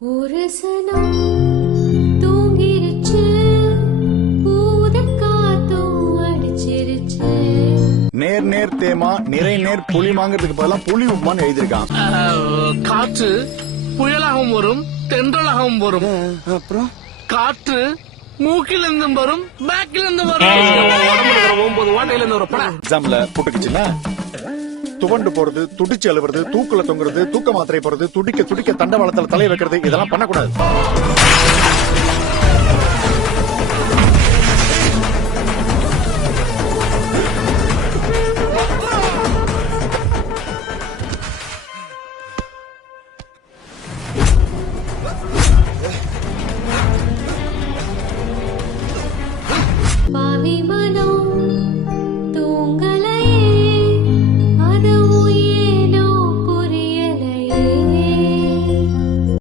ஒரு சனம் தூங்கிருச்சு, ஊதக்காத்தும் அடிச்சிருச்சு. நேர் நேர் தேமா நிறை நேர் புளிமாங்கிறதுக்கு பதிலா புளி உப்புமான்னு எழுதியிருக்கான். காற்று புயலாகவும் வரும், தென்றலாகவும் வரும். அப்புறம் காற்று மூக்கிலிருந்தும் வரும், பேக்கிலிருந்து வரும். உடம்புல இருக்கிற 9 ஓட்டையில இருந்து ஒரு படம். எக்ஸாம்ல போட்டுக்குச்சுன்னா துவண்டு போறது, துடிச்சு அழுவுறது, தூக்குல தொங்குறது, தூக்க மாத்திரை போறது, துடிக்க துடிக்க தண்டவாளத்துல தலை வைக்கிறது, இதெல்லாம் பண்ணக்கூடாது. பாவி